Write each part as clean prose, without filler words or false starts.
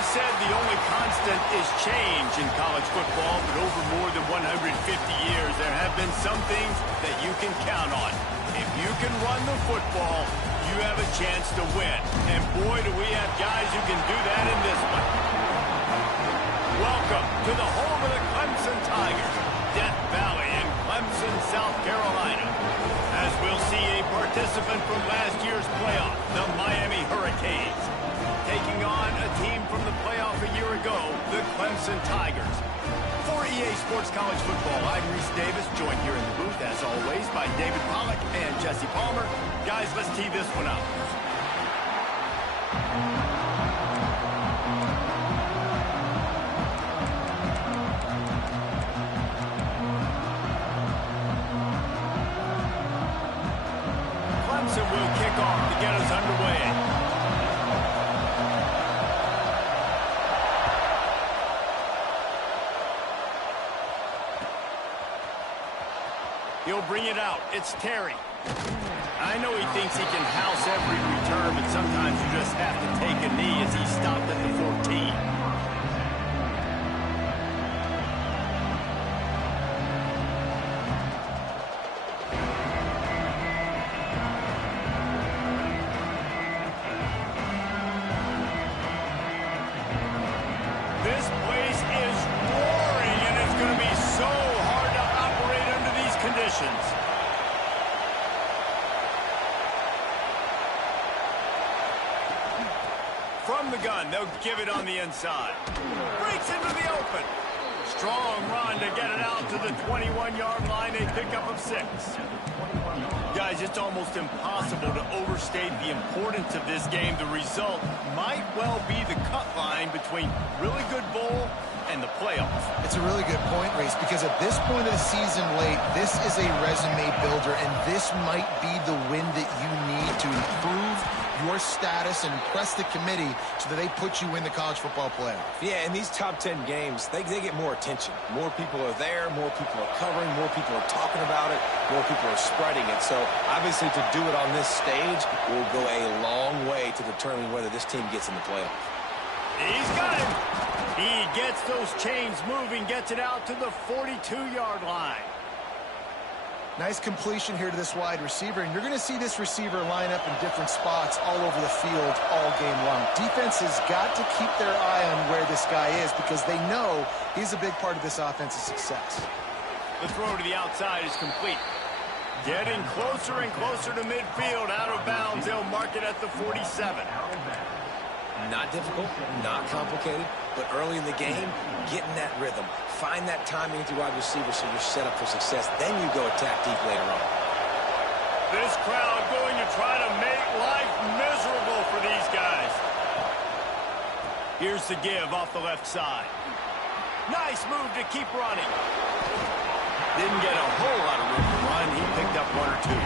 always said the only constant is change in college football, but over more than 150 years, there have been some things that you can count on. If you can run the football, you have a chance to win. And boy, do we have guys who can do that in this one. Welcome to the home of the Clemson Tigers, Death Valley in Clemson, South Carolina. As we'll see a participant from last year's playoff, the Miami Hurricanes, taking on a team from the playoff a year ago, the Clemson Tigers. For EA Sports College Football, I'm Reese Davis, joined here in the booth, as always, by David Pollack and Jesse Palmer. Guys, let's tee this one up. Clemson will kick off to get us underway. He'll bring it out. It's Terry. I know he thinks he can house every return, but sometimes you just have to take a knee as he stopped at the 14. This place is roaring, and it's going to be so hard to operate under these conditions. From the gun, they'll give it on the inside. Breaks into the open. Strong run to get it out to the 21-yard line. A pickup of 6. Guys, it's almost impossible to overstate the importance of this game. The result might well be the cut line between really good bowl and the playoffs. It's a really good point, Reese, because at this point of the season late, this is a resume builder, and this might be the win that you need to improve your status and impress the committee so that they put you in the college football playoff. Yeah, in these top 10 games, they get more attention. More people are there, more people are covering, more people are talking about it, more people are spreading it. So, obviously, to do it on this stage will go a long way to determine whether this team gets in the playoff. He's got him. He gets those chains moving, gets it out to the 42-yard line. Nice completion here to this wide receiver, and you're going to see this receiver line up in different spots all over the field all game long. Defense has got to keep their eye on where this guy is because they know he's a big part of this offense's success. The throw to the outside is complete. Getting closer and closer to midfield, out of bounds. They'll mark it at the 47. Not difficult, not complicated, but early in the game, get in that rhythm. Find that timing with your wide receiver so you're set up for success. Then you go attack deep later on. This crowd going to try to make life miserable for these guys. Here's the give off the left side. Nice move to keep running. Didn't get a whole lot of room to run. He picked up 1 or 2.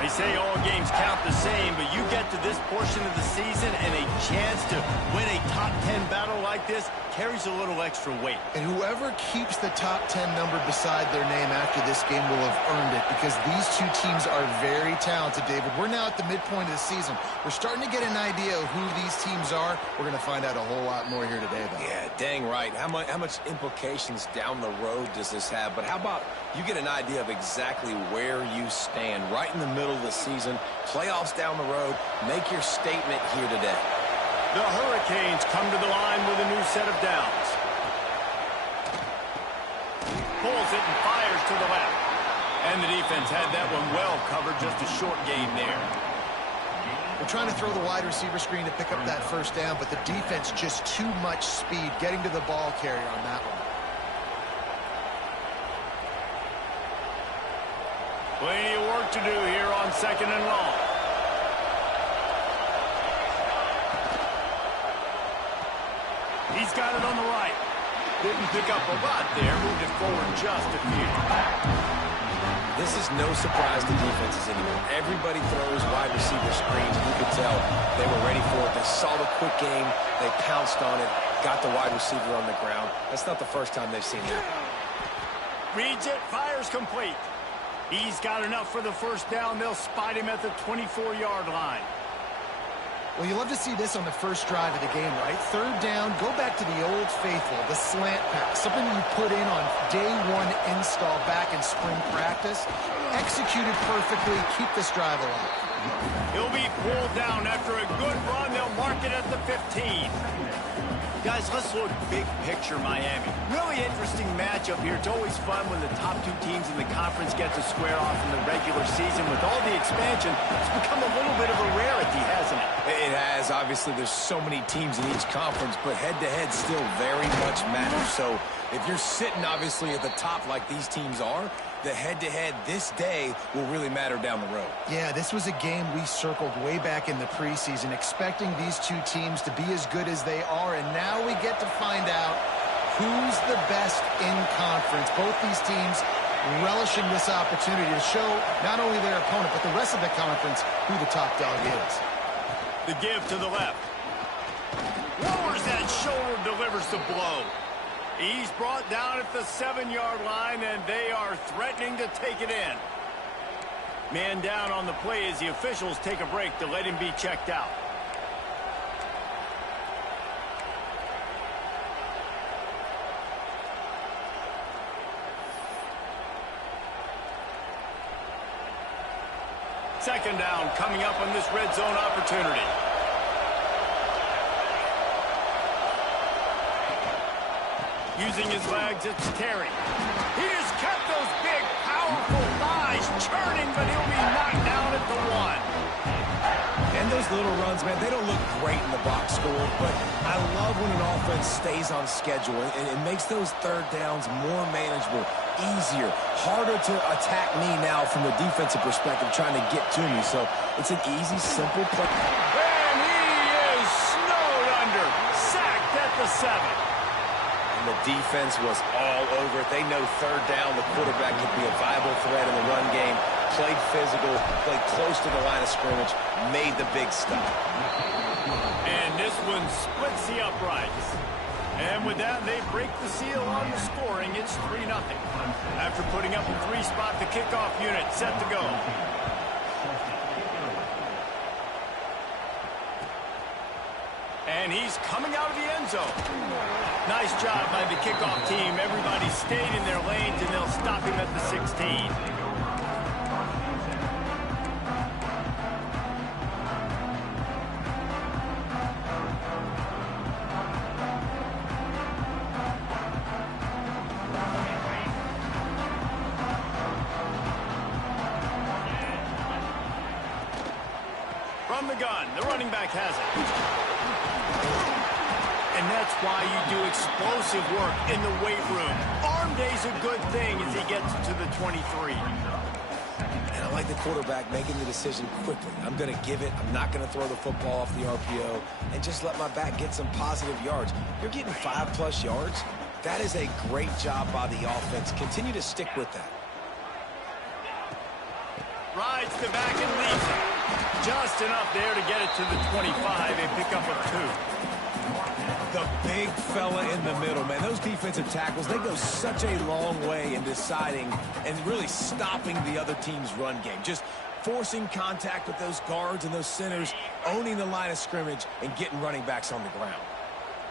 They say all games count the same, but you get to this portion of the season and a chance to win a top 10 battle like this carries a little extra weight. And whoever keeps the top 10 number beside their name after this game will have earned it because these two teams are very talented, David. We're now at the midpoint of the season. We're starting to get an idea of who these teams are. We're going to find out a whole lot more here today, though. Yeah, dang right. How much implications down the road does this have? But how about you get an idea of exactly where you stand right in the middle of the season, playoffs down the road, make your statement here today. The Hurricanes come to the line with a new set of downs. Pulls it and fires to the left. And the defense had that one well covered, just a short gain there. They're trying to throw the wide receiver screen to pick up that first down, but the defense just too much speed getting to the ball carrier on that one. Plenty of work to do here on 2nd and long. He's got it on the right. Didn't pick up a lot there. Moved it forward just a few. This is no surprise to defenses anymore. Everybody throws wide receiver screens. You could tell they were ready for it. They saw the quick game. They pounced on it. Got the wide receiver on the ground. That's not the first time they've seen that. Reads it. Fires complete. He's got enough for the first down. They'll spot him at the 24-yard line. Well, you love to see this on the first drive of the game, right? Third down, go back to the old faithful, the slant pass, something you put in on day one install back in spring practice. Executed perfectly, keep this drive alive. He'll be pulled down after a good run. They'll mark it at the 15. Guys, let's look big picture Miami. Really interesting matchup here. It's always fun when the top two teams in the conference get to square off in the regular season. With all the expansion, it's become a little bit of a rarity, hasn't it? It has. Obviously, there's so many teams in each conference, but head-to-head still very much matters. So if you're sitting, obviously, at the top like these teams are, the head-to-head this day will really matter down the road. Yeah, this was a game we circled way back in the preseason, expecting these two teams to be as good as they are, and now we get to find out who's the best in conference. Both these teams relishing this opportunity to show not only their opponent, but the rest of the conference who the top dog is. The give to the left. Lowers that shoulder, delivers the blow. He's brought down at the 7-yard line, and they are threatening to take it in. Man down on the play as the officials take a break to let him be checked out. Second down coming up on this red zone opportunity. Using his legs, it's Terry. He has kept those big, powerful thighs churning, but he'll be knocked down at the 1. And those little runs, man, they don't look great in the box score, but I love when an offense stays on schedule and it makes those third downs more manageable, easier, harder to attack me now from the defensive perspective trying to get to me. So it's an easy, simple play. And he is snowed under, sacked at the 7. The defense was all over it. They know third down, the quarterback could be a viable threat in the run game. Played physical, played close to the line of scrimmage, made the big stop. And this one splits the uprights. And with that, they break the seal on the scoring. It's 3-0. After putting up a 3-spot, the kickoff unit set to go. And he's coming out of the end zone. Nice job by the kickoff team. Everybody stayed in their lanes, and they'll stop him at the 16. From the gun, the running back has it. And that's why you do explosive work in the weight room. Arm day's a good thing as he gets to the 23. And I like the quarterback making the decision quickly. I'm going to give it. I'm not going to throw the football off the RPO and just let my back get some positive yards. You're getting 5+ yards. That is a great job by the offense. Continue to stick with that. Rides the back and leaves it. Just enough there to get it to the 25. A pickup of 2. The big fella in the middle, man. Those defensive tackles, they go such a long way in deciding and really stopping the other team's run game. Just forcing contact with those guards and those centers, owning the line of scrimmage, and getting running backs on the ground.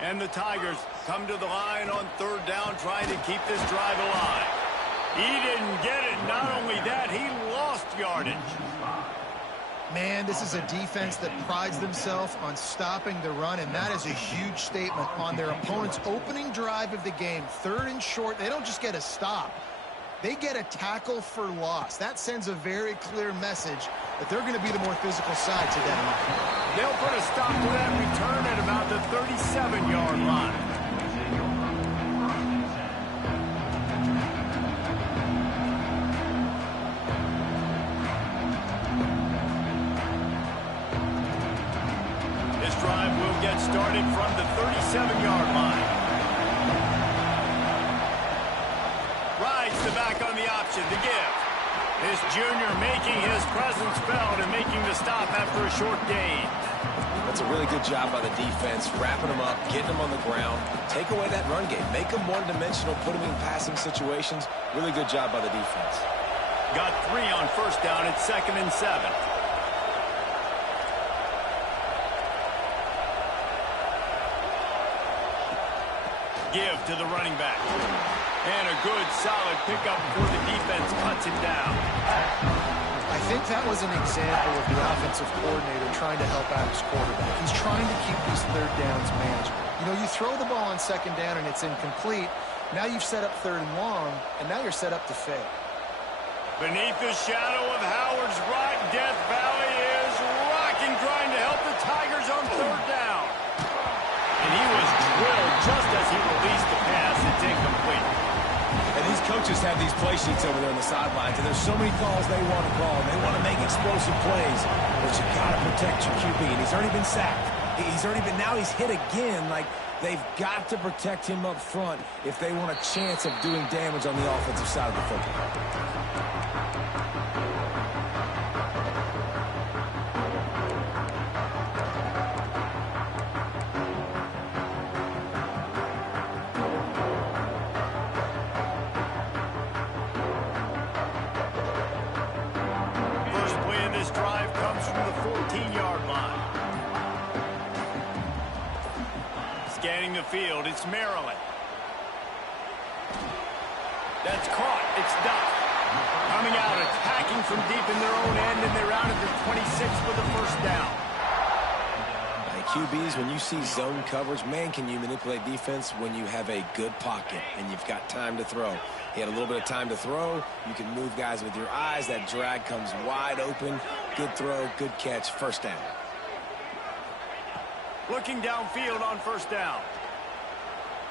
And the Tigers come to the line on third down, trying to keep this drive alive. He didn't get it. Not only that, he lost yardage. Man, this is a defense that prides themselves on stopping the run, and that is a huge statement on their opponent's opening drive of the game. Third and short, they don't just get a stop. They get a tackle for loss. That sends a very clear message that they're going to be the more physical side today. They'll put a stop to that return at about the 37-yard line. Drive will get started from the 37-yard line. Rides the back on the option to give. This junior making his presence felt and making the stop after a short gain. That's a really good job by the defense, wrapping them up, getting them on the ground, take away that run game, make them one-dimensional, put them in passing situations. Really good job by the defense. Got 3 on first down at 2nd and 7. give to the running back. And a good, solid pickup before the defense cuts him down. I think that was an example of the offensive coordinator trying to help out his quarterback. He's trying to keep these third downs manageable. You know, you throw the ball on second down and it's incomplete. Now you've set up third and long, and now you're set up to fail. Beneath the shadow of Howard's rock, Death Valley is rocking, trying to help the Tigers on third down. And he was drilled just as he released the pass. It's incomplete. And these coaches have these play sheets over there on the sidelines, and there's so many calls they want to call. They want to make explosive plays, but you got to protect your QB. And he's already been sacked. Now he's hit again. Like, they've got to protect him up front if they want a chance of doing damage on the offensive side of the football. Scanning the field, it's Maryland. That's caught, it's Duff. Coming out, attacking from deep in their own end, and they're out at the 26 for the first down. QBs, when you see zone coverage, man, can you manipulate defense when you have a good pocket and you've got time to throw. He had a little bit of time to throw. You can move guys with your eyes. That drag comes wide open. Good throw, good catch, first down. Looking downfield on first down.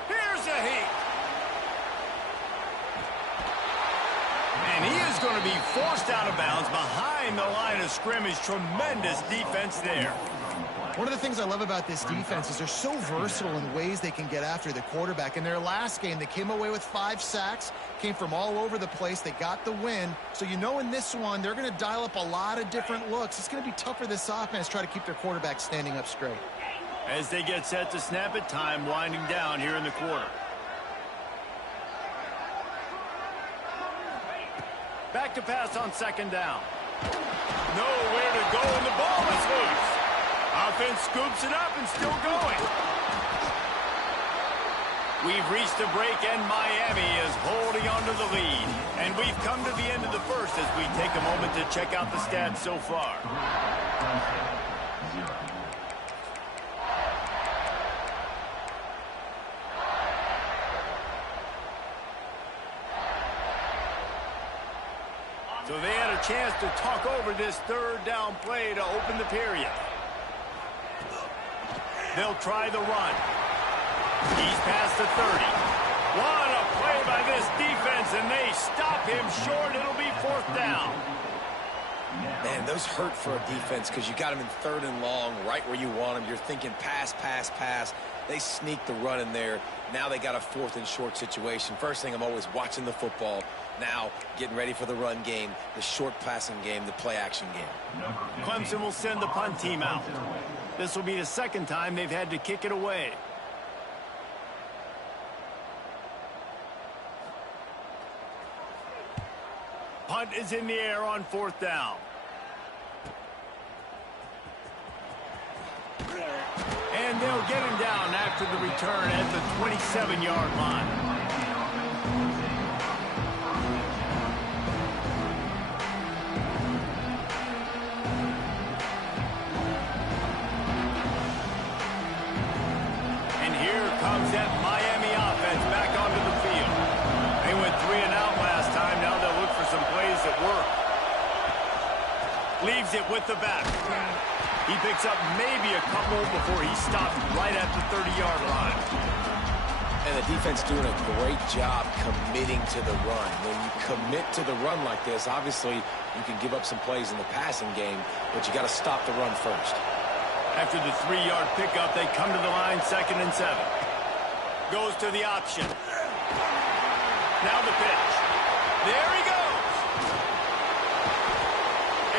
Here's a heat. And he is going to be forced out of bounds behind the line of scrimmage. Tremendous defense there. One of the things I love about this defense is they're so versatile in ways they can get after the quarterback. In their last game, they came away with 5 sacks, came from all over the place. They got the win. So you know in this one, they're going to dial up a lot of different looks. It's going to be tough for this offense to try to keep their quarterback standing up straight. As they get set to snap it, time winding down here in the quarter. Back to pass on second down. Nowhere to go, and the ball is loose. Offense scoops it up and still going. We've reached a break, and Miami is holding on to the lead. And we've come to the end of the first as we take a moment to check out the stats so far. So they had a chance to talk over this third down play to open the period. They'll try the run. He's past the 30. What a play by this defense, and they stop him short. It'll be fourth down. Man, those hurt for a defense because you got him in third and long, right where you want him. You're thinking pass, pass, pass. They sneak the run in there. Now they got a fourth and short situation. First thing, I'm always watching the football. Now getting ready for the run game, the short passing game, the play action game. Clemson will send the punt team out. This will be the second time they've had to kick it away. Punt is in the air on fourth down. And they'll get him down after the return at the 27-yard line. And here comes that Miami offense back onto the field. They went 3 and out last time. Now they'll look for some plays that work. Leaves it with the back. He picks up maybe a couple before he stops right at the 30-yard line. And the defense doing a great job committing to the run. When you commit to the run like this, obviously you can give up some plays in the passing game, but you got to stop the run first. After the 3-yard pickup, they come to the line, 2nd and 7. Goes to the option. Now the pitch. There he goes.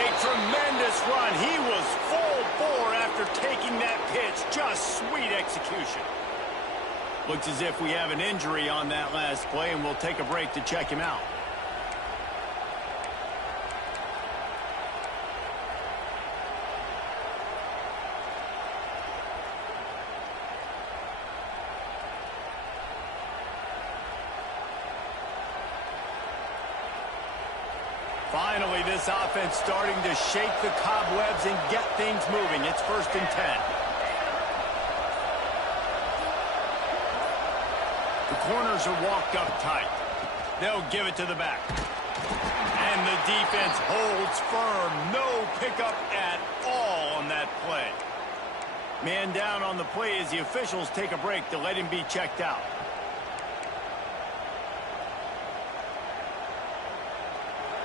A tremendous run. He was full bore after taking that pitch. Just sweet execution. Looks as if we have an injury on that last play, and we'll take a break to check him out. Finally, this offense starting to shake the cobwebs and get things moving. It's 1st and 10. The corners are walked up tight. They'll give it to the back. And the defense holds firm. No pickup at all on that play. Man down on the play as the officials take a break to let him be checked out.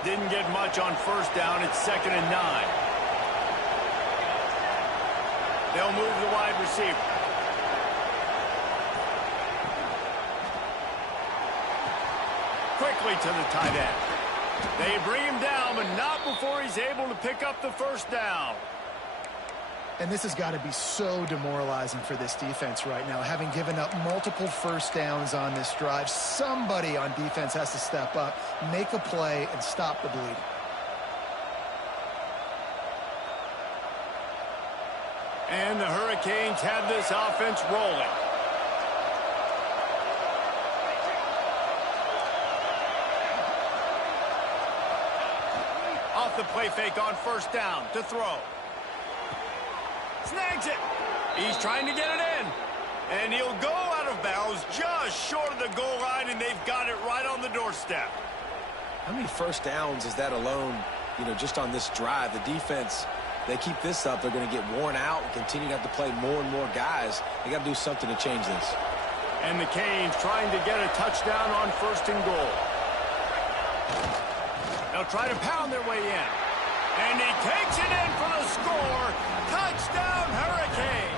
Didn't get much on 1st down. It's 2nd and 9. They'll move the wide receiver. Quickly to the tight end. They bring him down, but not before he's able to pick up the 1st down. And this has got to be so demoralizing for this defense right now, having given up multiple 1st downs on this drive. Somebody on defense has to step up, make a play, and stop the bleeding. And the Hurricanes have this offense rolling. Off the play fake on 1st down to throw. Snags it. He's trying to get it in. And he'll go out of bounds just short of the goal line, and they've got it right on the doorstep. How many 1st downs is that alone, just on this drive? The defense, they keep this up, they're going to get worn out and continue to have to play more and more guys. They got to do something to change this. And the Canes trying to get a touchdown on 1st and goal. They'll try to pound their way in. And he takes it in for the score. Touchdown, Hurricanes.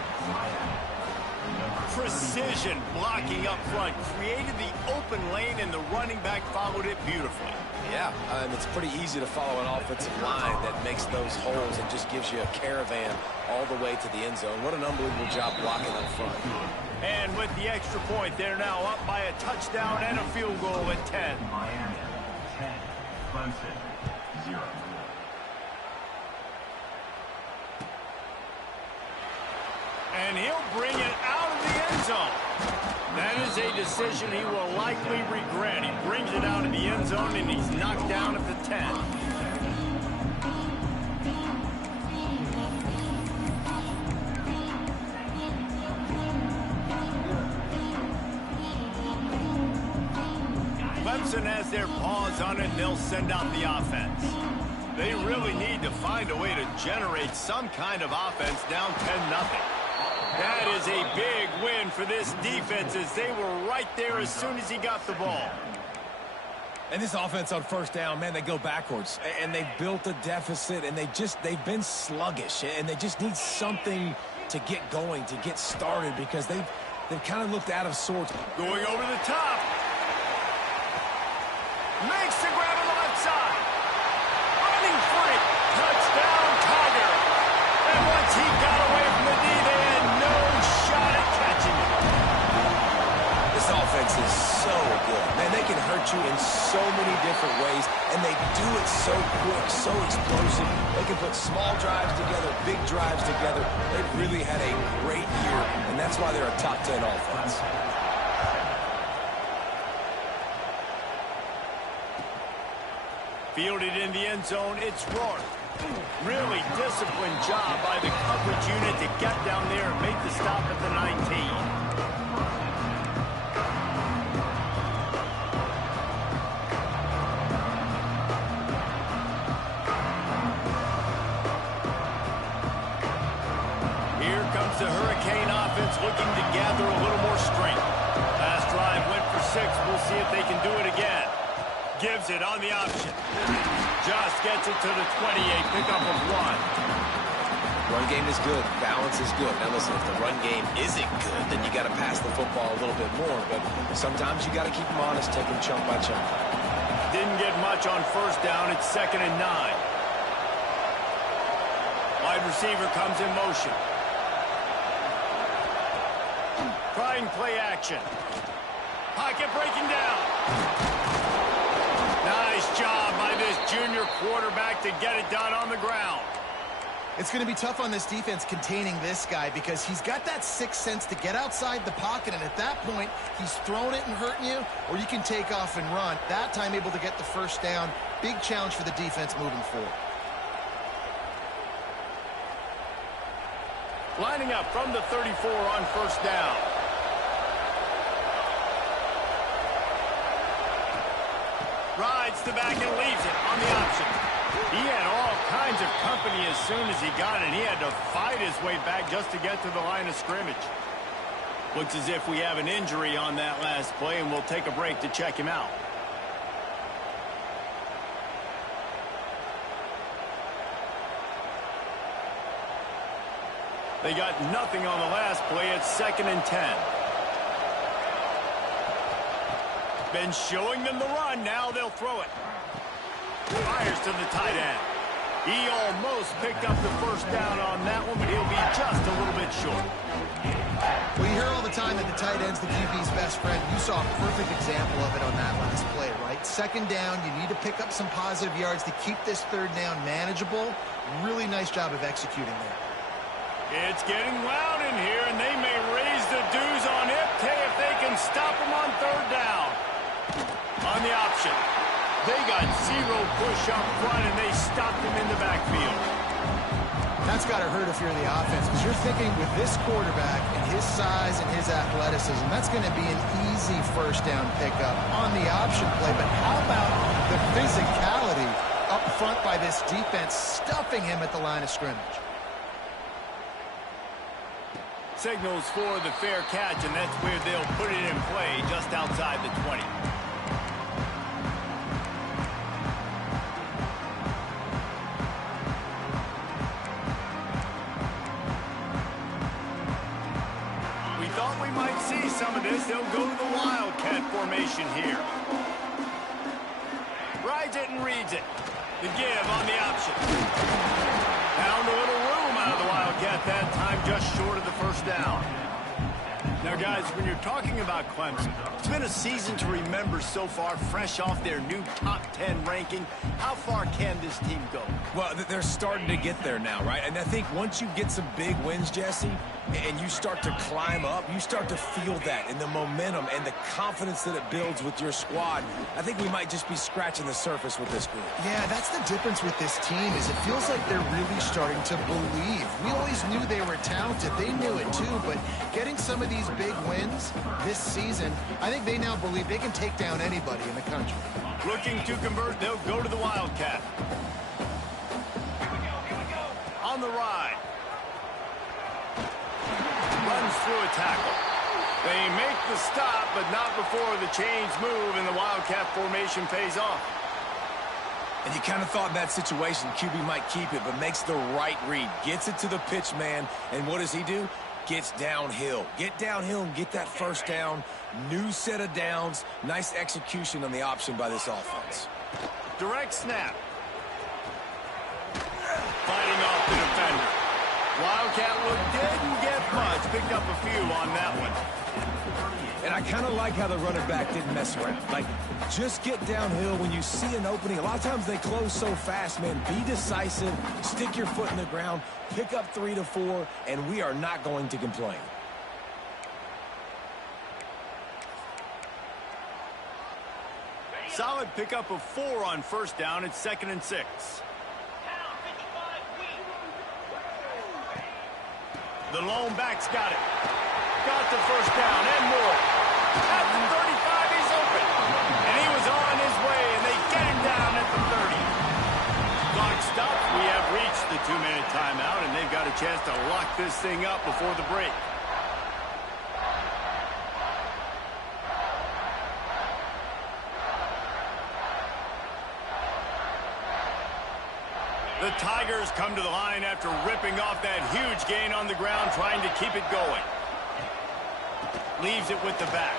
Precision blocking up front created the open lane, and the running back followed it beautifully. Yeah, and it's pretty easy to follow an offensive line that makes those holes and just gives you a caravan all the way to the end zone. What an unbelievable job blocking up front. And with the extra point, they're now up by a touchdown and a field goal at 10. Miami, 10. Clemson, 0. And he'll bring it out of the end zone. That is a decision he will likely regret. He brings it out of the end zone, and he's knocked down at the 10. Clemson has their paws on it, and they'll send out the offense. They really need to find a way to generate some kind of offense down 10-0. That is a big win for this defense, as they were right there as soon as he got the ball. And this offense on 1st down, man, they go backwards. And they've built a deficit, and they've been sluggish. And they just need something to get going, to get started, because they've kind of looked out of sorts. Going over the top. Makes the grab on the left side. Running free. Touchdown, Tiger. And once he got away from the D, they had no shot at catching it. This offense is so good. Man, they can hurt you in so many different ways, and they do it so quick, so explosive. They can put small drives together, big drives together. They've really had a great year, and that's why they're a top 10 offense. Fielded in the end zone, it's Rourke. Really disciplined job by the coverage unit to get down there and make the stop at the 19. Here comes the Hurricane offense looking to gather a little more strength. Last drive went for 6. We'll see if they can do it again. Gives it on the option. Just gets it to the 28, pickup of 1. Run game is good. Balance is good. Now listen, if the run game isn't good, then you got to pass the football a little bit more. But sometimes you got to keep them honest, take them chunk by chunk. Didn't get much on 1st down. It's 2nd and 9. Wide receiver comes in motion. Trying play action. Pocket breaking down. Nice job by this junior quarterback to get it done on the ground. It's going to be tough on this defense containing this guy because he's got that sixth sense to get outside the pocket, and at that point, he's throwing it and hurting you, or you can take off and run. That time able to get the first down. Big challenge for the defense moving forward. Lining up from the 34 on first down. Rides the back and leaves it on the option. He had all kinds of company as soon as he got it. He had to fight his way back just to get to the line of scrimmage. Looks as if we have an injury on that last play, and we'll take a break to check him out. They got nothing on the last play. It's 2nd and 10. Been showing them the run. Now they'll throw it. Fires to the tight end. He almost picked up the first down on that one, but he'll be just a little bit short. Well, you hear all the time that the tight end's the QB's best friend. You saw a perfect example of it on that last play, right? 2nd down, you need to pick up some positive yards to keep this 3rd down manageable. Really nice job of executing there. It's getting loud in here, and they may raise the dues on Ipte if they can stop him on 3rd down. On the option. They got 0 push up front, and they stopped him in the backfield. That's got to hurt if you're the offense, because you're thinking with this quarterback and his size and his athleticism, that's going to be an easy first down pickup on the option play. But how about the physicality up front by this defense, stuffing him at the line of scrimmage? Signals for the fair catch, and that's where they'll put it in play just outside the 20. We thought we might see some of this. They'll go to the Wildcat formation here. Rides it and reads it. The give on the option. Found a little room out of the Wildcat that time, just short of the first down. Now, guys, when you're talking about Clemson, it's been a season to remember so far, fresh off their new top 10 ranking. How far can this team go? Well, they're starting to get there now, right? And I think once you get some big wins, Jesse, and you start to climb up, you start to feel that and the momentum and the confidence that it builds with your squad. I think we might just be scratching the surface with this group. Yeah, that's the difference with this team is it feels like they're really starting to believe. We always knew they were talented. They knew it too, but getting some of these big wins this season, I think they now believe they can take down anybody in the country. Looking to convert, they'll go to the Wildcat. On the ride. Runs through a tackle. They make the stop, but not before the chains move and the Wildcat formation pays off. And you kind of thought in that situation QB might keep it, but makes the right read. Gets it to the pitch man, and what does he do? Gets downhill. Get downhill and get that first down. New set of downs. Nice execution on the option by this offense. Direct snap. Fighting off the defender. Wildcat look didn't get much. Picked up a few on that one. And I kind of like how the running back didn't mess around. Like, just get downhill when you see an opening. A lot of times they close so fast, man. Be decisive. Stick your foot in the ground. Pick up 3 to 4, and we are not going to complain. Solid pickup of 4 on first down. It's 2nd and 6. The lone back's got it. Got the first down and more. At the 35, he's open. And he was on his way, and they get him down at the 30. Clock stops. We have reached the 2-minute timeout, and they've got a chance to lock this thing up before the break. The Tigers come to the line after ripping off that huge gain on the ground, trying to keep it going. Leaves it with the back.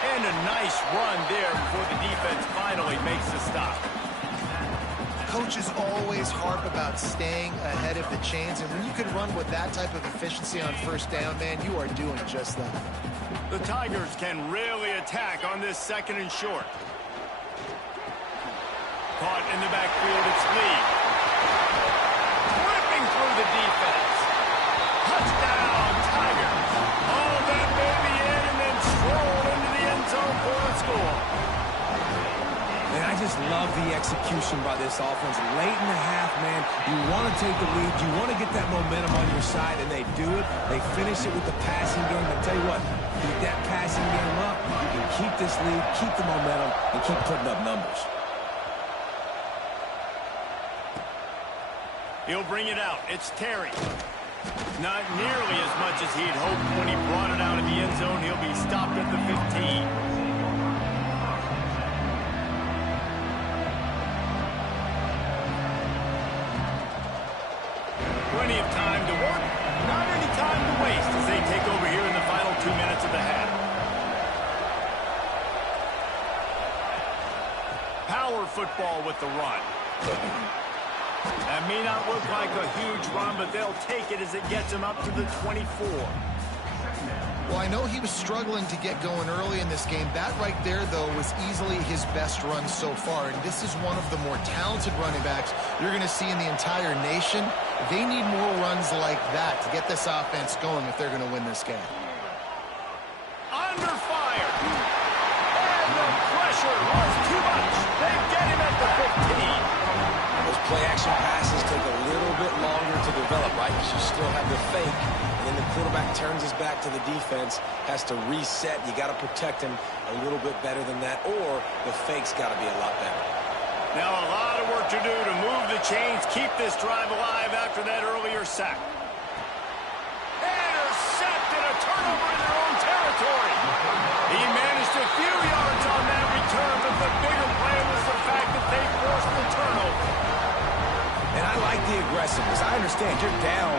And a nice run there before the defense finally makes the stop. Coaches always harp about staying ahead of the chains, and when you can run with that type of efficiency on first down, man, you are doing just that. The Tigers can really attack on this 2nd and short. Caught in the backfield, it's Lee. love the execution by this offense. Late in the half, man, you want to take the lead. You want to get that momentum on your side, and they do it. They finish it with the passing game. I tell you what, keep that passing game up. You can keep this lead, keep the momentum, and keep putting up numbers. He'll bring it out. It's Terry. Not nearly as much as he'd hoped when he brought it out of the end zone. He'll be stopped at the 15. Plenty of time to work, not any time to waste as they take over here in the final 2 minutes of the half. Power football with the run. That may not look like a huge run, but they'll take it as it gets him up to the 24. Well, I know he was struggling to get going early in this game. That right there, though, was easily his best run so far. And this is one of the more talented running backs you're going to see in the entire nation. They need more runs like that to get this offense going if they're going to win this game. Under fire. And the pressure was too much. They get him at the 15. Those play-action passes take a little bit longer to develop, right? Because you still have the fake, and then the quarterback turns his back to the defense, has to reset. You got to protect him a little bit better than that, or the fake's got to be a lot better. Now a lot of work to do to move the chains, keep this drive alive after that earlier sack. Intercepted, a turnover in their own territory. He managed a few yards on that return, but the bigger play was the fact that they forced the turnover. And I like the aggressiveness. I understand you're down,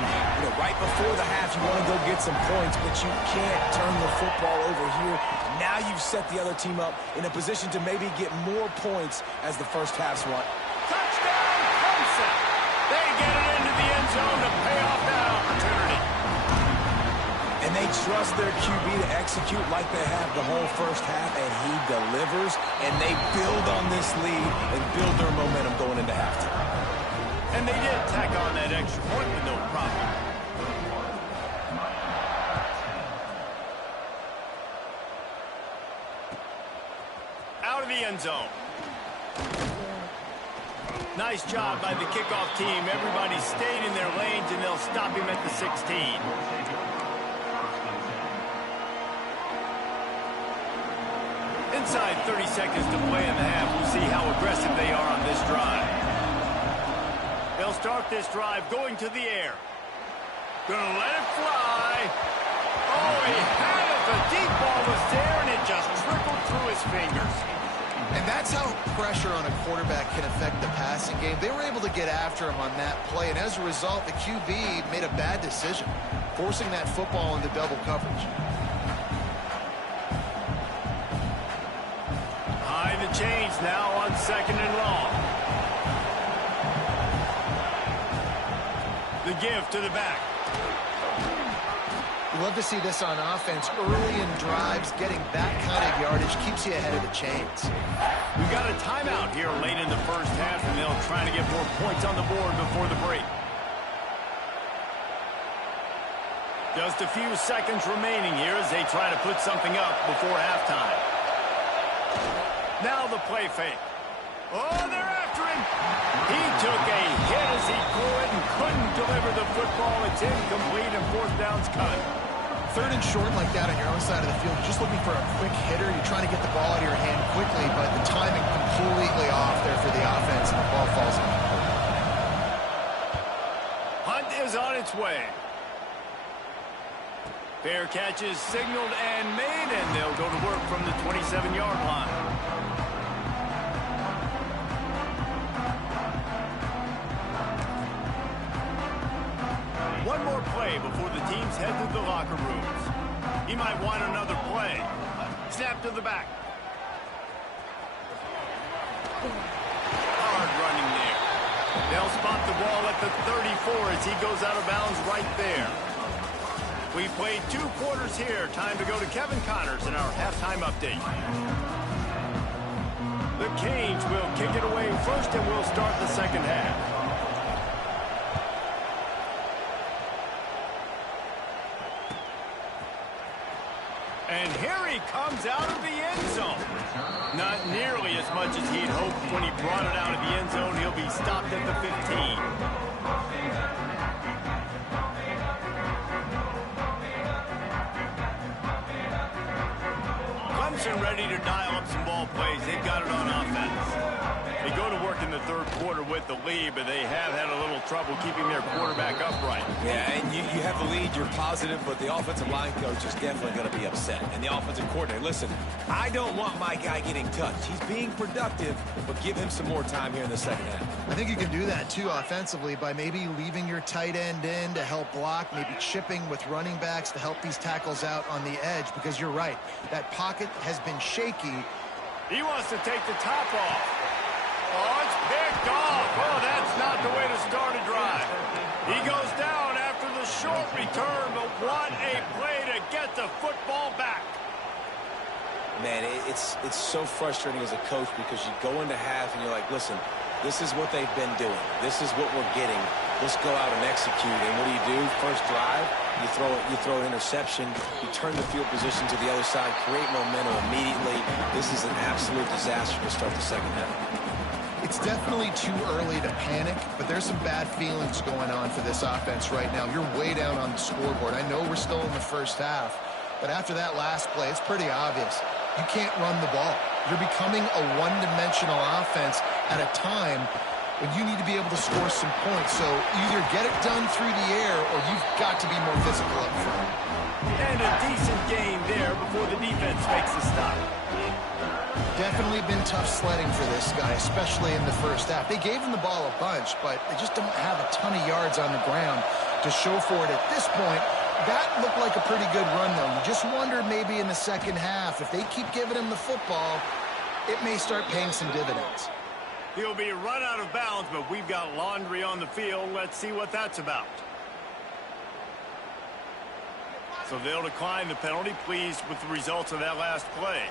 right before the half. You want to go get some points, but you can't turn the football over here. Now you've set the other team up in a position to maybe get more points as the first half's run. Touchdown, Clemson. They get it into the end zone to pay off that opportunity. And they trust their QB to execute like they have the whole first half, and he delivers, and they build on this lead and build their momentum going into halftime. And they did tack on that extra point with no problem. Out of the end zone. Nice job by the kickoff team. Everybody stayed in their lanes, and they'll stop him at the 16. Inside 30 seconds to play in the half. We'll see how aggressive they are on this drive. They'll start this drive going to the air. Gonna let it fly. Oh, he had it. The deep ball was there, and it just trickled through his fingers. And that's how pressure on a quarterback can affect the passing game. They were able to get after him on that play, and as a result, the QB made a bad decision, forcing that football into double coverage. High the chains now on 2nd and long. The give to the back. We love to see this on offense. Early in drives, getting that kind of yardage keeps you ahead of the chains. We've got a timeout here late in the first half, and they'll try to get more points on the board before the break. Just a few seconds remaining here as they try to put something up before halftime. Now the play fake. Oh, they're after him. He took a hit as he threw it and couldn't deliver the football. It's incomplete and fourth down's cut. 3rd and short like that on your own side of the field, you're just looking for a quick hitter. You're trying to get the ball out of your hand quickly, but the timing completely off there for the offense, and the ball falls incomplete. Hunt is on its way. Fair catch is signaled and made, and they'll go to work from the 27-yard line. One more play before the teams head to the locker rooms. He might want another play. Snap to the back. Hard running there. They'll spot the ball at the 34 as he goes out of bounds right there. We played 2 quarters here. Time to go to Kevin Connors in our halftime update. The Canes will kick it away first, and we'll start the second half. And here he comes out of the end zone. Not nearly as much as he'd hoped when he brought it out of the end zone. He'll be stopped at the 15. Clemson ready to dial up some ball plays. They've got it on offense. They go to work in the third quarter with the lead, but they have had a little trouble keeping their quarterback upright. Yeah, and you have the lead, you're positive, but the offensive line coach is definitely going to be upset. And the offensive coordinator, listen, I don't want my guy getting touched. He's being productive, but give him some more time here in the second half. I think you can do that, too, offensively, by maybe leaving your tight end in to help block, maybe chipping with running backs to help these tackles out on the edge, because you're right. That pocket has been shaky. He wants to take the top off. Oh, it's picked off. Oh, that's not the way to start a drive. He goes down after the short return, but what a play to get the football back. Man, it's so frustrating as a coach because you go into half and you're like, listen, this is what they've been doing. This is what we're getting. Let's go out and execute. And what do? First drive, you throw an interception. You turn the field position to the other side, create momentum immediately. This is an absolute disaster to start the second half. It's definitely too early to panic, but there's some bad feelings going on for this offense right now. You're way down on the scoreboard. I know we're still in the first half, but after that last play, it's pretty obvious. You can't run the ball. You're becoming a one-dimensional offense at a time when you need to be able to score some points. So either get it done through the air or you've got to be more physical up front. And a decent gain there before the defense makes the stop. Definitely been tough sledding for this guy, especially in the first half. They gave him the ball a bunch, but they just don't have a ton of yards on the ground to show for it at this point. That looked like a pretty good run, though. You just wonder maybe in the second half, if they keep giving him the football, it may start paying some dividends. He'll be run out of bounds, but we've got laundry on the field. Let's see what that's about. So they'll decline the penalty, pleased with the results of that last play.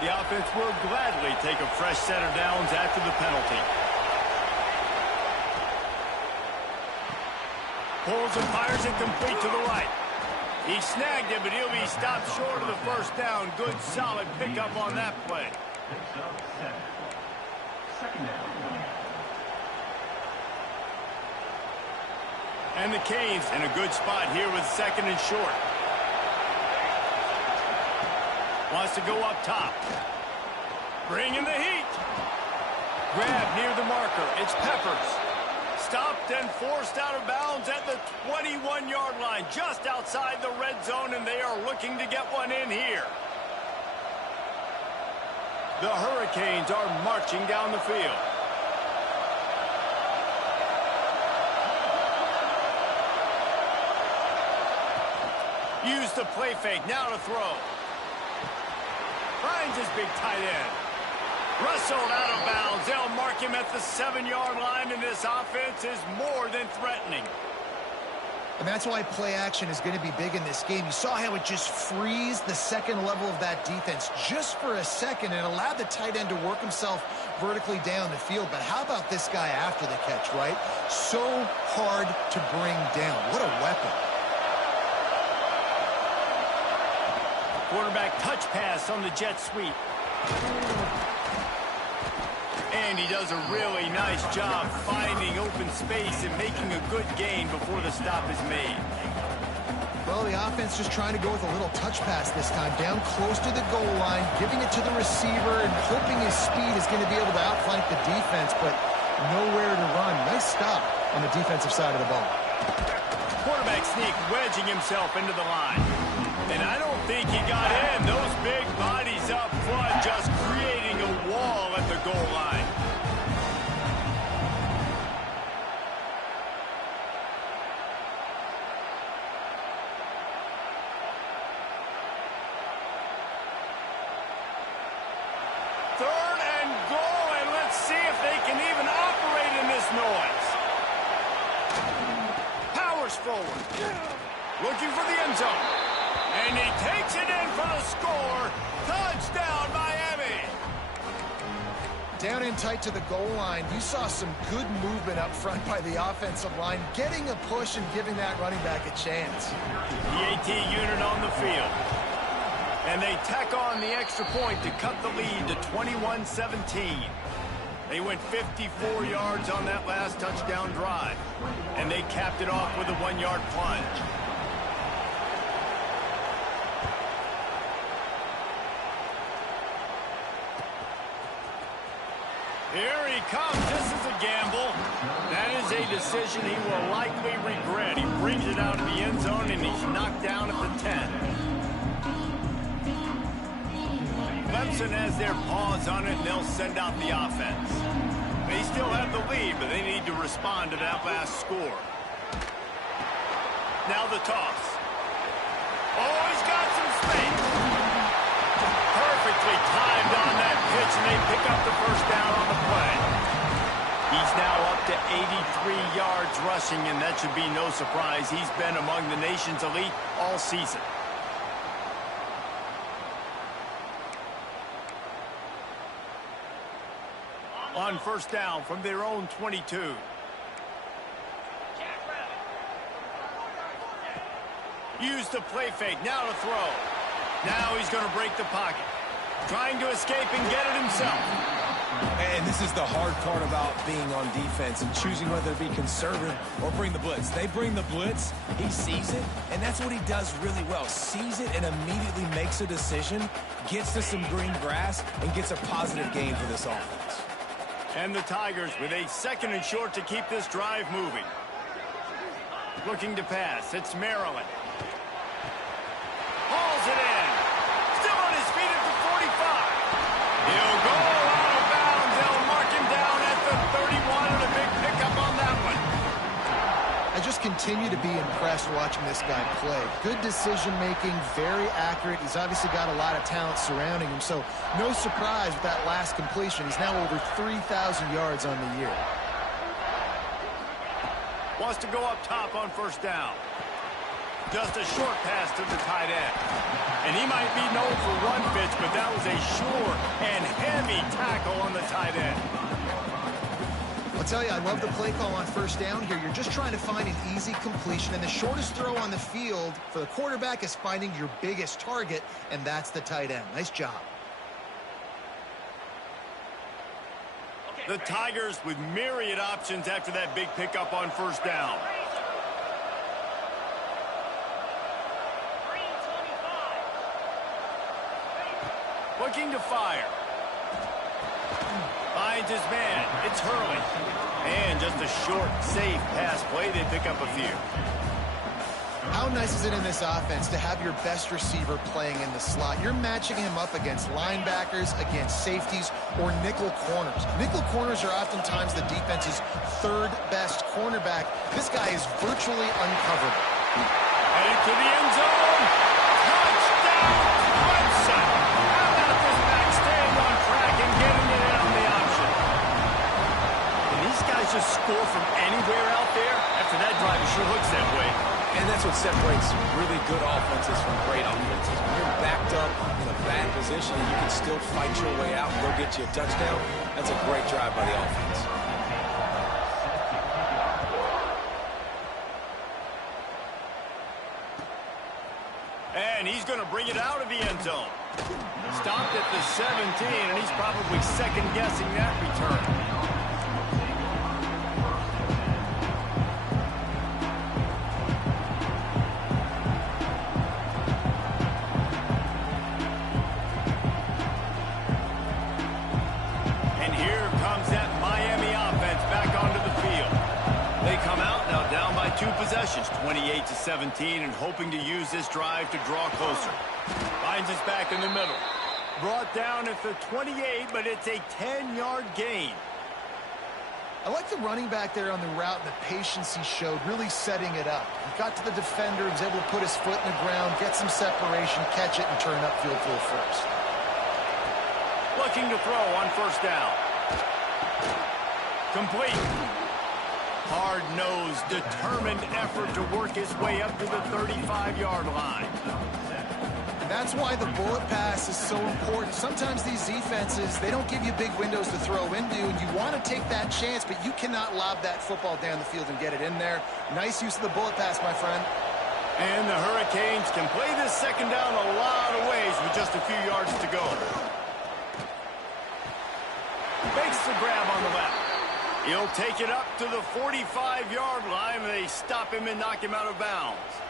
The offense will gladly take a fresh set of downs after the penalty. Pulls and fires it complete to the right. He snagged it, but he'll be stopped short of the first down. Good, solid pickup on that play. Second down. And the Canes in a good spot here with second and short. Wants to go up top. Bringing the heat. Grab near the marker. It's Peppers. Stopped and forced out of bounds at the 21-yard line, just outside the red zone, and they are looking to get one in here. The Hurricanes are marching down the field. Use the play fake, now to throw. Finds his big tight end. Wrestled out of bounds. They'll mark him at the 7-yard line, and this offense is more than threatening. And that's why play action is going to be big in this game. You saw how it just freezed the second level of that defense just for a second and allowed the tight end to work himself vertically down the field. But how about this guy after the catch, right? So hard to bring down. What a weapon. Quarterback touch pass on the jet sweep. And he does a really nice job finding open space and making a good gain before the stop is made. Well, the offense just trying to go with a little touch pass this time. Down close to the goal line, giving it to the receiver and hoping his speed is going to be able to outflank the defense, but nowhere to run. Nice stop on the defensive side of the ball. Quarterback sneak, wedging himself into the line. And I don't think he got in. Those big bodies up front just creating a wall at the goal line. Third and goal, and let's see if they can even operate in this noise. Powers forward. Looking for the end zone. And he takes it in for the score. Touchdown, Miami. Down in tight to the goal line, you saw some good movement up front by the offensive line, getting a push and giving that running back a chance. The AT unit on the field. And they tack on the extra point to cut the lead to 21-17. They went 54 yards on that last touchdown drive. And they capped it off with a 1-yard plunge. Here he comes. This is a gamble. That is a decision he will likely regret. He brings it out of the end zone, and he's knocked down at the 10. Clemson has their paws on it, and they'll send out the offense. They still have the lead, but they need to respond to that last score. Now the toss. Oh, he's got some space. Perfectly timed on that pitch, and they pick up the first down on the play. He's now up to 83 yards rushing, and that should be no surprise. He's been among the nation's elite all season. On first down from their own 22. Use the play fake, now to throw. Now he's going to break the pocket. Trying to escape and get it himself. And this is the hard part about being on defense and choosing whether to be conservative or bring the blitz. They bring the blitz, he sees it, and that's what he does really well. Sees it and immediately makes a decision, gets to some green grass, and gets a positive gain for this offense. And the Tigers with a 2nd and short to keep this drive moving. Looking to pass, it's Maryland. Hauls it in. Still on his feet at the 45. He'll go out of bounds. They'll mark him down at the 31, and a big pickup on that one. I just continue to be impressed watching this guy play. Good decision-making, very accurate. He's obviously got a lot of talent surrounding him, so no surprise with that last completion. He's now over 3,000 yards on the year. Wants to go up top on first down. Just a short pass to the tight end. And he might be known for run fits, but that was a short and heavy tackle on the tight end. I'll tell you, I love the play call on first down here. You're just trying to find an easy completion, and the shortest throw on the field for the quarterback is finding your biggest target, and that's the tight end. Nice job. The Tigers with myriad options after that big pickup on first down. Looking to fire. Finds his man. It's Hurley. And just a short, safe pass play. They pick up a few. How nice is it in this offense to have your best receiver playing in the slot? You're matching him up against linebackers, against safeties, or nickel corners. Nickel corners are oftentimes the defense's 3rd best cornerback. This guy is virtually uncoverable. Headed to the end zone. Touchdown, Clemson. How about this back staying on track and getting it in on the option? And these guys just score from anywhere out there. After that drive, it sure looks that way. And that's what separates really good offenses from great offenses. When you're backed up in a bad position and you can still fight your way out and go get you a touchdown, that's a great drive by the offense. And he's going to bring it out of the end zone. Stopped at the 17, and he's probably second-guessing that return. Possessions, 28-17, and hoping to use this drive to draw closer. Finds his back in the middle. Brought down at the 28, but it's a 10-yard gain. I like the running back there on the route and the patience he showed, really setting it up. He got to the defender, he was able to put his foot in the ground, get some separation, catch it, and turn upfield full force. Looking to throw on first down. Complete. Hard-nosed, determined effort to work his way up to the 35-yard line. That's why the bullet pass is so important. Sometimes these defenses, they don't give you big windows to throw into, and you want to take that chance, but you cannot lob that football down the field and get it in there. Nice use of the bullet pass, my friend. And the Hurricanes can play this second down a lot of ways with just a few yards to go. Makes the grab on the left. He'll take it up to the 45-yard line, and they stop him and knock him out of bounds.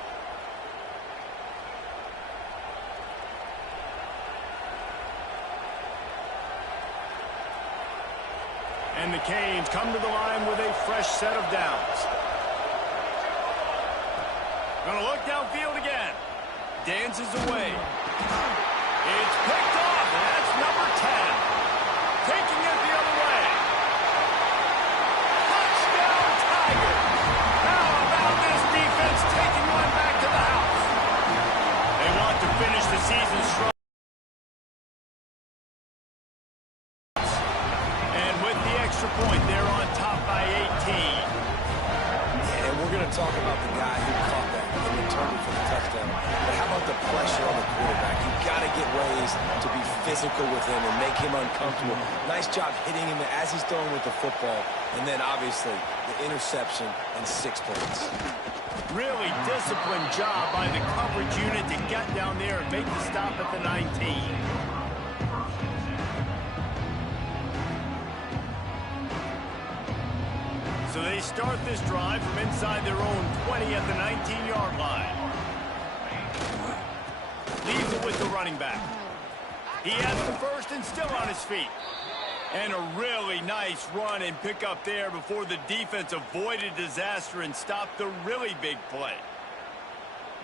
And the Canes come to the line with a fresh set of downs. Gonna look downfield again. Dances away. It's picked off, and that's number 10. Taking it the other way. Touchdown, Tigers. How about this defense taking one back to the house? They want to finish the season strong. And with the extra point, they're on top by 18. Yeah, and we're going to talk about the guy who caught that and returned for the touchdown. But how about the pressure on the quarterback? You've got to get ways to be physical with him and make him uncomfortable. Nice job hitting him as he's throwing with the football. And then, obviously, the interception and 6 points. Really disciplined job by the coverage unit to get down there and make the stop at the 19. So they start this drive from inside their own 20 at the 19-yard line. Leaves it with the running back. He has the first and still on his feet. And a really nice run and pick up there before the defense avoided disaster and stopped the really big play.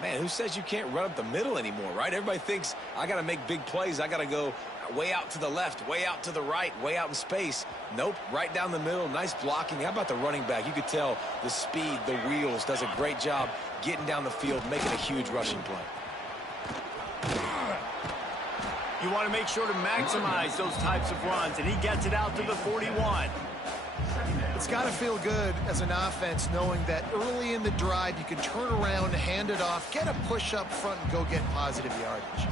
Man, who says you can't run up the middle anymore, right? Everybody thinks I got to make big plays. I got to go way out to the left, way out to the right, way out in space. Nope, right down the middle. Nice blocking. How about the running back? You could tell the speed, the wheels, does a great job getting down the field, making a huge rushing play. You want to make sure to maximize those types of runs, and he gets it out to the 41. It's got to feel good as an offense knowing that early in the drive you can turn around, hand it off, get a push up front, and go get positive yardage.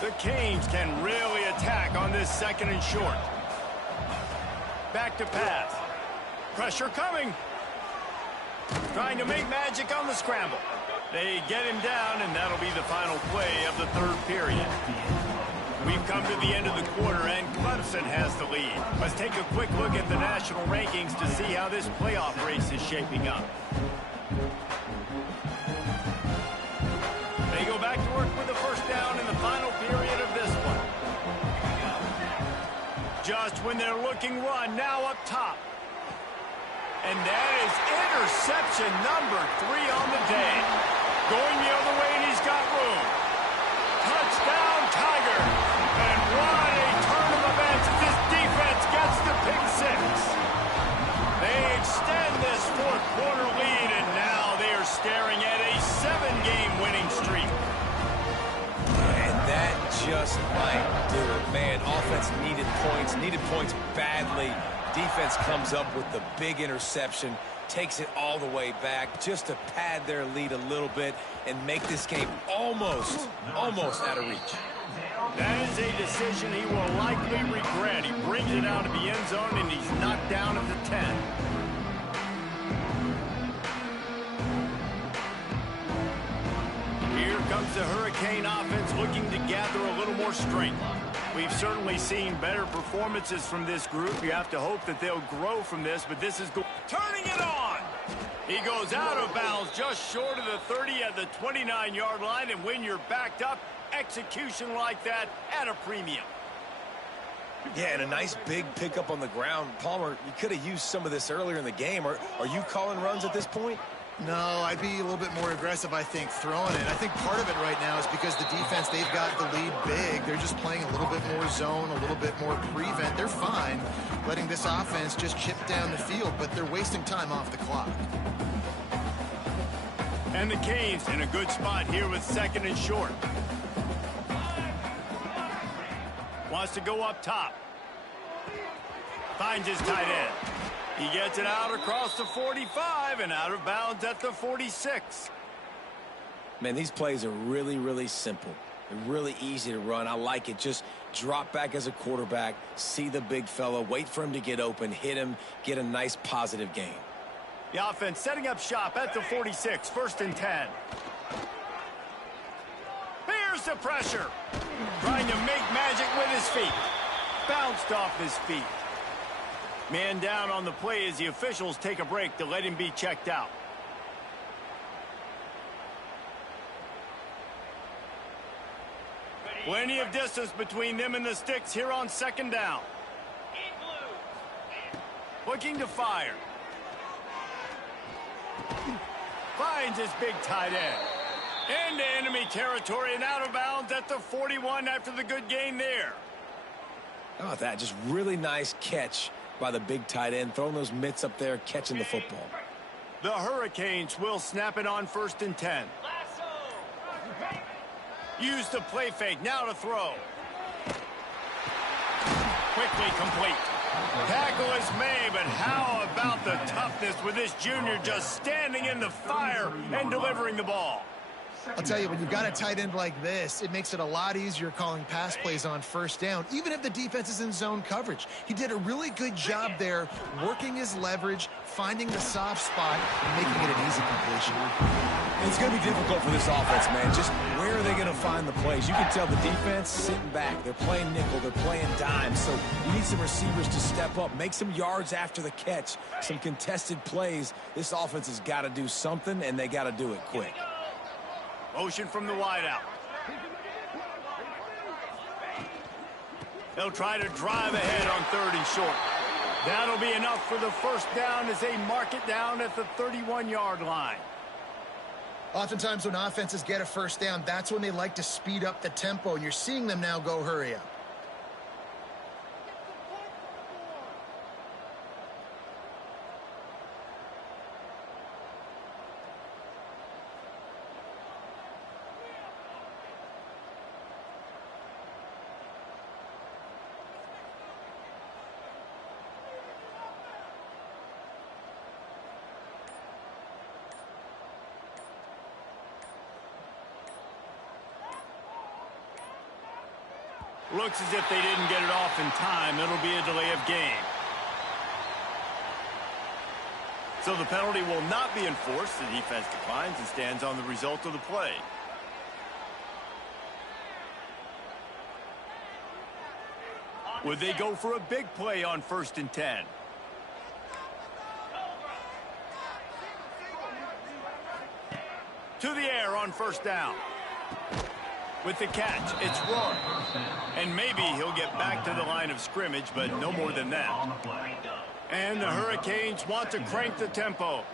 The Canes can really attack on this second and short. Back to pass. Pressure coming. Trying to make magic on the scramble. They get him down, and that'll be the final play of the third period. We've come to the end of the quarter, and Clemson has the lead. Let's take a quick look at the national rankings to see how this playoff race is shaping up. They go back to work with the first down in the final period of this one. Just when they're looking run, now up top. And that is interception number 3 on the day. Going the other way, and he's got room. Touchdown, Tigers. And what a turn of events as this defense gets the pick 6. They extend this fourth quarter lead, and now they are staring at a 7-game winning streak. And that just might do it. Man, offense needed points badly. Defense comes up with the big interception, takes it all the way back just to pad their lead a little bit and make this game almost out of reach. That is a decision he will likely regret. He brings it out of the end zone, and he's knocked down at the 10. Here comes the Hurricane offense looking to gather a little more strength. We've certainly seen better performances from this group. You have to hope that they'll grow from this, but this is turning it on. He goes out of bounds just short of the 30 at the 29-yard line, and when you're backed up, execution like that at a premium. Yeah, and a nice big pickup on the ground. Palmer, you could have used some of this earlier in the game. Are you calling runs at this point? No, I'd be a little bit more aggressive, I think, throwing it. I think part of it right now is because the defense, they've got the lead big. They're just playing a little bit more zone, a little bit more prevent. They're fine letting this offense just chip down the field, but they're wasting time off the clock. And the Canes in a good spot here with second and short. Wants to go up top. Finds his tight end. He gets it out across the 45 and out of bounds at the 46. Man, these plays are really simple. Really easy to run. I like it. Just drop back as a quarterback, see the big fella, wait for him to get open, hit him, get a nice positive gain. The offense setting up shop at the 46, 1st and 10. Here's the pressure. Trying to make magic with his feet. Bounced off his feet. Man down on the play as the officials take a break to let him be checked out. Plenty of distance between them and the sticks here on 2nd down. Looking to fire. Finds his big tight end. Into enemy territory and out of bounds at the 41 after the good gain there. How about that? Just really nice catch by the big tight end, throwing those mitts up there, catching the football. The Hurricanes will snap it on 1st and 10. Use the play fake, now to throw. Quickly complete. Tackle is made, but how about the toughness with this junior just standing in the fire and delivering the ball? I'll tell you, when you've got a tight end like this, it makes it a lot easier calling pass plays on 1st down, even if the defense is in zone coverage. He did a really good job there, working his leverage, finding the soft spot, and making it an easy completion. It's going to be difficult for this offense, man. Just where are they going to find the plays? You can tell the defense sitting back. They're playing nickel. They're playing dime. So you need some receivers to step up, make some yards after the catch, some contested plays. This offense has got to do something, and they got to do it quick. Motion from the wideout. They'll try to drive ahead on 3rd and short. That'll be enough for the 1st down as they mark it down at the 31-yard line. Oftentimes when offenses get a 1st down, that's when they like to speed up the tempo, and you're seeing them now go hurry up. Looks as if they didn't get it off in time. It'll be a delay of game. So the penalty will not be enforced. The defense declines and stands on the result of the play. Would they go for a big play on 1st and 10? To the air on 1st down. With the catch, it's Roy. And maybe he'll get back to the line of scrimmage, but no more than that. And the Hurricanes want to crank the tempo.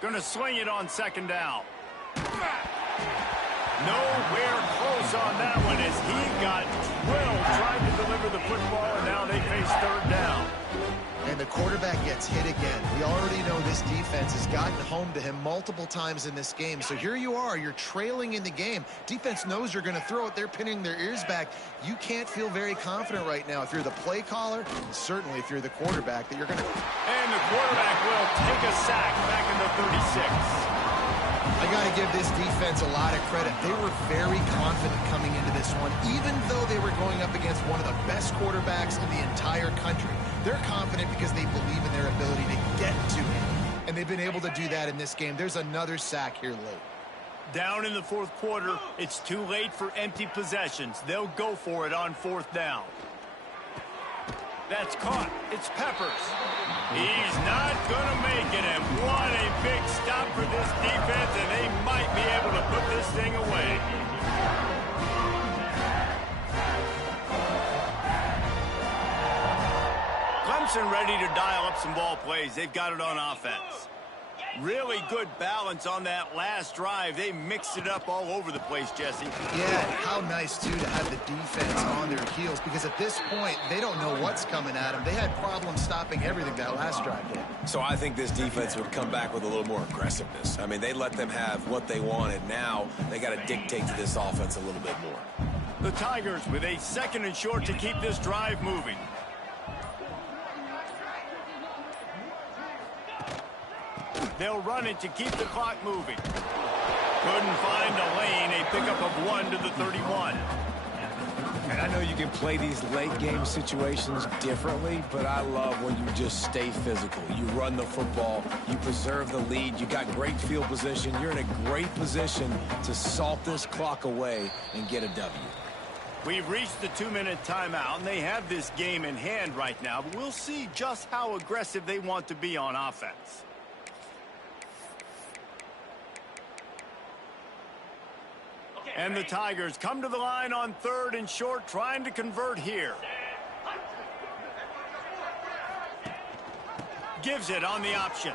Gonna swing it on 2nd down. Nowhere close on that one as he got drilled trying to deliver the football, and now they face 3rd down. And the quarterback gets hit again. We already know this defense has gotten home to him multiple times in this game. So here you are, you're trailing in the game. Defense knows you're going to throw it. They're pinning their ears back. You can't feel very confident right now if you're the play caller, and certainly if you're the quarterback, that you're going to... And the quarterback will take a sack back in the 36. I got to give this defense a lot of credit. They were very confident coming into this one, even though they were going up against one of the best quarterbacks in the entire country. They're confident because they believe in their ability to get to him, and they've been able to do that in this game. There's another sack here late. Down in the 4th quarter, it's too late for empty possessions. They'll go for it on 4th down. That's caught. It's Peppers. He's not going to make it, and what a big stop for this defense, and they might be able to put this thing away. Clemson ready to dial up some ball plays. They've got it on offense. Really good balance on that last drive. They mixed it up all over the place, Jesse. Yeah, how nice, too, to have the defense on their heels, because at this point, they don't know what's coming at them. They had problems stopping everything that last drive did. So I think this defense would come back with a little more aggressiveness. I mean, they let them have what they wanted. Now they got to dictate to this offense a little bit more. The Tigers with a 2nd and short to keep this drive moving. They'll run it to keep the clock moving. Couldn't find a lane. A pickup of 1 to the 31. And I know you can play these late game situations differently, but I love when you just stay physical. You run the football, you preserve the lead, you got great field position, you're in a great position to salt this clock away and get a W. We've reached the 2-minute timeout, and they have this game in hand right now, but we'll see just how aggressive they want to be on offense. And the Tigers come to the line on 3rd and short, trying to convert here. Gives it on the option.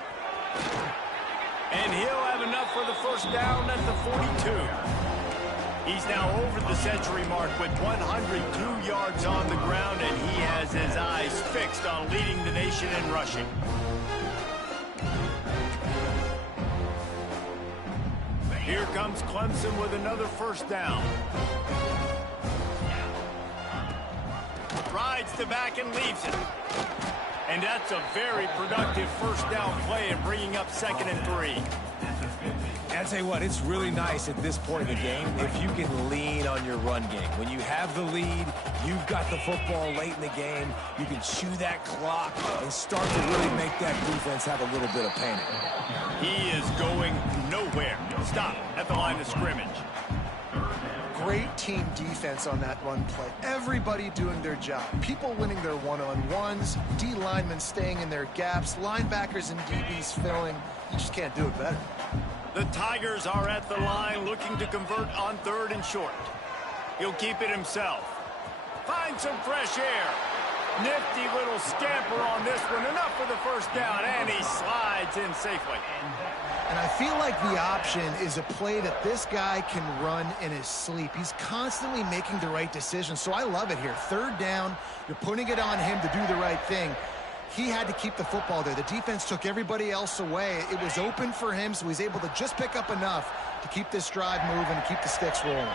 And he'll have enough for the first down at the 42. He's now over the century mark with 102 yards on the ground, and he has his eyes fixed on leading the nation in rushing. Here comes Clemson with another first down. Rides to back and leaves it. And that's a very productive first down play in bringing up 2nd and 3. And I tell you what, it's really nice at this point in the game if you can lean on your run game. When you have the lead, you've got the football late in the game, you can chew that clock and start to really make that defense have a little bit of panic. He is going nowhere. Stop at the line of scrimmage. Great team defense on that run play. Everybody doing their job. People winning their one-on-ones, D linemen staying in their gaps, linebackers and DBs filling. You just can't do it better. The Tigers are at the line looking to convert on 3rd and short. He'll keep it himself. Find some fresh air. Nifty little scamper on this one. Enough for the first down, and he slides in safely. And I feel like the option is a play that this guy can run in his sleep. He's constantly making the right decision, so I love it here. 3rd down, you're putting it on him to do the right thing. He had to keep the football there. The defense took everybody else away. It was open for him, so he's able to just pick up enough to keep this drive moving and keep the sticks rolling.